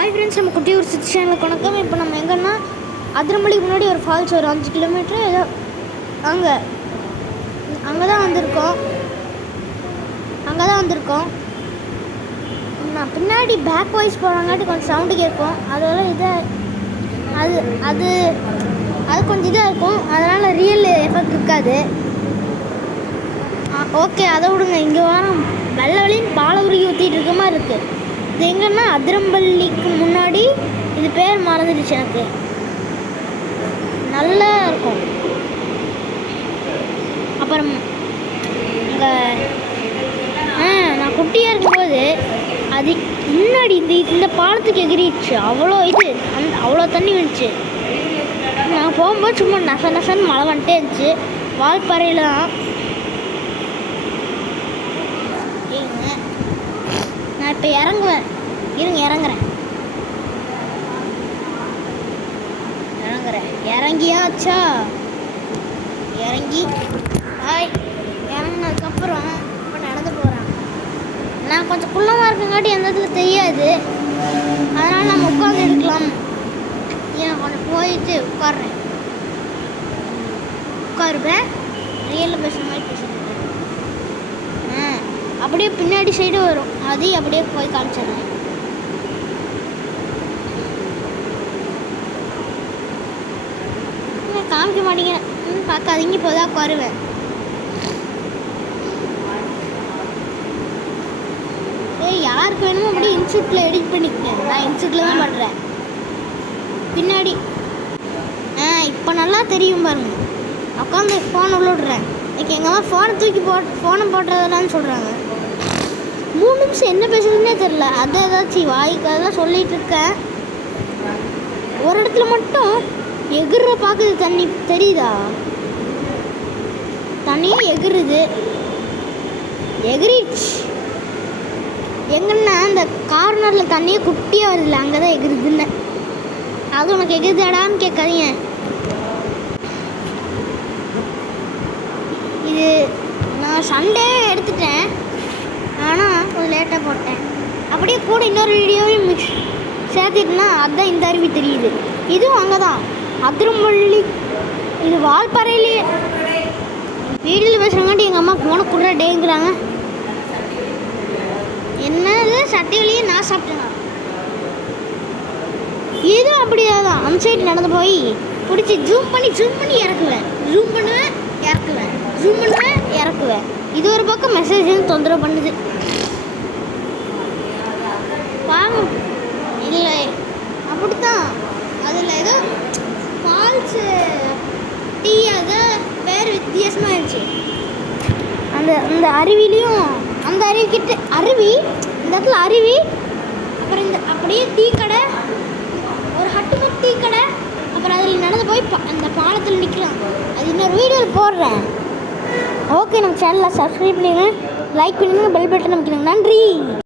Hi friends, நம்ம குட்டி ஒரு 6 சேனலுக்கு வணக்கம். இப்போ நம்ம எங்கன்னா அதிரம்பள்ளிக்கு முன்னாடி ஒரு ஃபால்ஸ் ஒரு 5 கிலோமீட்டர் ஏதோ அங்கே தான் வந்திருக்கோம். நான் பின்னாடி பேக் வாய்ஸ் போகிறாங்காட்டி கொஞ்சம் சவுண்டு கேட்கும். அதெல்லாம் அது கொஞ்சம் இதாக இருக்கும். அதனால் ரியல் எஃபெக்ட் இருக்காது. ஓகே, அதை விடுங்க. இங்கே வாரம் வெள்ள வெளியும் பாலை உருகி ஊற்றிட்டு இருக்க மாதிரி இருக்குது. இது எங்கன்னா அதிரம்பள்ளிக்கு முன்னாடி. இது பேர் மறந்துடுச்சு எனக்கு. நல்லா இருக்கும். அப்புறம் இங்கே நான் குட்டியாக இருக்கும்போது அது முன்னாடி இந்த பாலத்துக்கு எகிரிடுச்சு. அவ்வளோ தண்ணி வந்துச்சு. நான் போகும்போது சும்மா நசன்னு மழை வந்துட்டே இருந்துச்சு. வால்பாறையில் தான். நான் இப்போ இறங்குறேன். இறங்கியாச்சா? இறங்கினதுக்கப்புறம் இப்போ நடந்து போகிறேன். நான் கொஞ்சம் குள்ளமாக இருக்கங்காட்டி எந்த இடத்துல தெரியாது. அதனால் நம்ம உட்காந்து இருக்கலாம். ஏன் கொஞ்சம் போயிட்டு உட்காருவேன். ரியலில் பேசுகிற மாதிரி பேசிட்டு அப்படியே பின்னாடி சைடு வரும். அதையும் அப்படியே போய் காமிச்சிடுறேன். காமிக்க மாட்டேங்கிறேன், பார்க்காதீங்க. இப்போதான் வருவேன். யாருக்கு வேணுமோ அப்படியே இன்ஸ்டியூட்டில் எடிட் பண்ணிக்கேன். நான் இன்ஸ்டியூட்டில் தான் பண்ணுறேன். பின்னாடி இப்போ நல்லா தெரியும் பாருங்க. உட்காந்து ஃபோன் விளையாடுறேன். இன்னைக்கு எங்கள் அம்மா ஃபோனை போட்டுறதுலான்னு சொல்கிறாங்க. 3 நிமிஷம் என்ன பேசுறதுன்னே தெரில. ஏதாச்சும் வாய்க்கு அதெல்லாம் சொல்லிகிட்டு இருக்கேன். ஒரு இடத்துல மட்டும் எகிற பார்க்குது. தண்ணி தெரியுதா? தண்ணியும் எகிரிச்சு. எங்கன்னா அந்த கார்னரில் தண்ணியே குட்டியாக வருதுல்ல, அங்கே தான் எகிருதுன்னு. அது உனக்கு எகிருதாடான்னு கேட்காதீங்க. இது நான் சண்டே எடுத்துட்டேன். ஆனால் கொஞ்சம் லேட்டாக போட்டேன். அப்படியே கூட இன்னொரு வீடியோவையும் சேர்த்துட்டுனா அதுதான் இந்த அருவி தெரியுது. இதுவும் அங்கே தான் அதிரம்பள்ளி. இது வால்பாறையிலேயே. வீடியோவில் பேசுகிறங்காட்டி எங்கள் அம்மா போன கூட டேங்கிறாங்க. என்னது சட்டையிலேயே நான் சாப்பிட்டேன். இதுவும் அப்படியே தான். அந்த சைடு நடந்து போய் பிடிச்சி ஜூம் பண்ணி இறக்குவேன். ஜூம் பண்ணுவேன், இறக்குவேன். இது ஒரு பக்கம் மெசேஜ் தொந்தரவு பண்ணுது. வாங்க. இல்லை அப்படித்தான். அதில் ஏதோ ஃபால்ஸு டீயாக வேறு வித்தியாசமாக இருந்துச்சு. அந்த அருவிலையும் அந்த அருவிக்கிட்ட இந்த இடத்துல அருவி. அப்புறம் அப்படியே டீ கடை, ஒரு ஹட்டுமட் டீ கடை. அப்புறம் அதில் நடந்து போய் அந்த பாலத்தில் நிற்கலாம். அது இன்னொரு வீடியோவில் போடுறேன். ஓகே, நம்ம சேனலை சப்ஸ்கிரைப் பண்ணுங்க, லைக் பண்ணுங்க, பெல் பட்டன் அமைக்கணும். நன்றி.